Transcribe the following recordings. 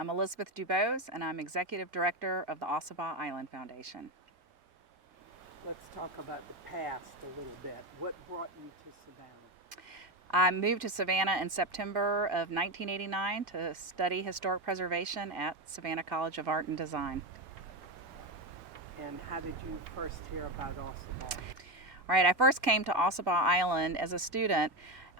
I'm Elizabeth DuBose, and I'm Executive Director of the Ossabaw Island Foundation. Let's talk about the past a little bit. What brought you to Savannah? I moved to Savannah in September of 1989 to study historic preservation at Savannah College of Art and Design. And how did you first hear about Ossabaw? All right, I first came to Ossabaw Island as a student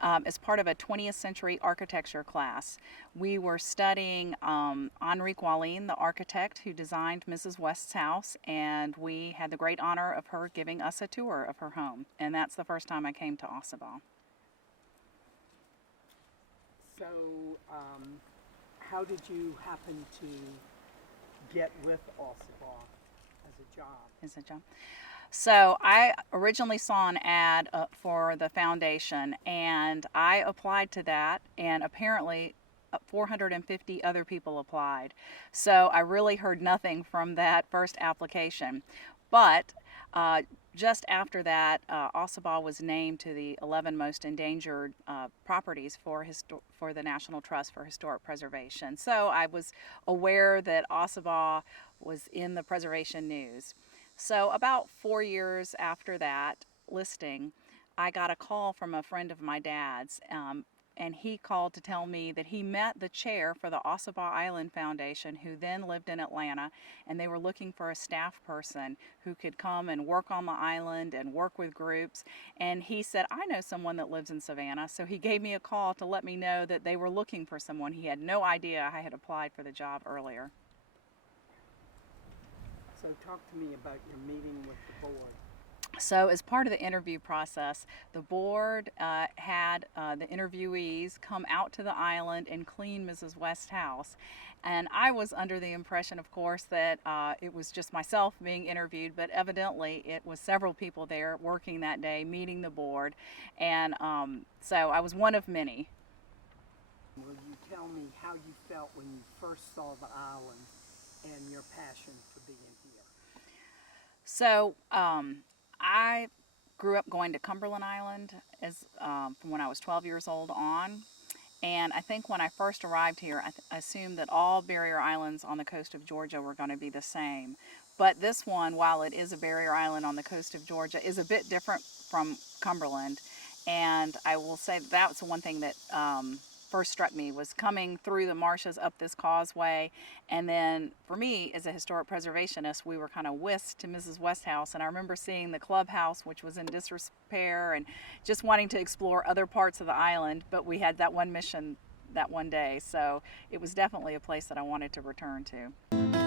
as part of a 20th century architecture class. We were studying Henri Qualin, the architect who designed Mrs. West's house, and we had the great honor of her giving us a tour of her home. And that's the first time I came to Ossabaw. So, how did you happen to get with Ossabaw as a job? So I originally saw an ad for the foundation, and I applied to that, and apparently 450 other people applied. So I really heard nothing from that first application. But just after that, Ossabaw was named to the 11 most endangered properties for the National Trust for Historic Preservation. So I was aware that Ossabaw was in the preservation news. So about 4 years after that listing, I got a call from a friend of my dad's, and he called to tell me that he met the chair for the Ossabaw Island Foundation, who then lived in Atlanta, and they were looking for a staff person who could come and work on the island and work with groups. And he said, I know someone that lives in Savannah. So he gave me a call to let me know that they were looking for someone. He had no idea I had applied for the job earlier. So talk to me about your meeting with the board. So as part of the interview process, the board had the interviewees come out to the island and clean Mrs. West's house. And I was under the impression, of course, that it was just myself being interviewed, but evidently it was several people there working that day, meeting the board. And so I was one of many. Will you tell me how you felt when you first saw the island and your passion for being here? So I grew up going to Cumberland Island from when I was 12 years old on. And I think when I first arrived here, I assumed that all barrier islands on the coast of Georgia were going to be the same. But this one, while it is a barrier island on the coast of Georgia, is a bit different from Cumberland. And I will say that's one thing that first struck me, was coming through the marshes up this causeway. And then for me, as a historic preservationist, we were kind of whisked to Mrs. West's house, and I remember seeing the clubhouse, which was in disrepair, and just wanting to explore other parts of the island. But we had that one mission that one day, so it was definitely a place that I wanted to return to.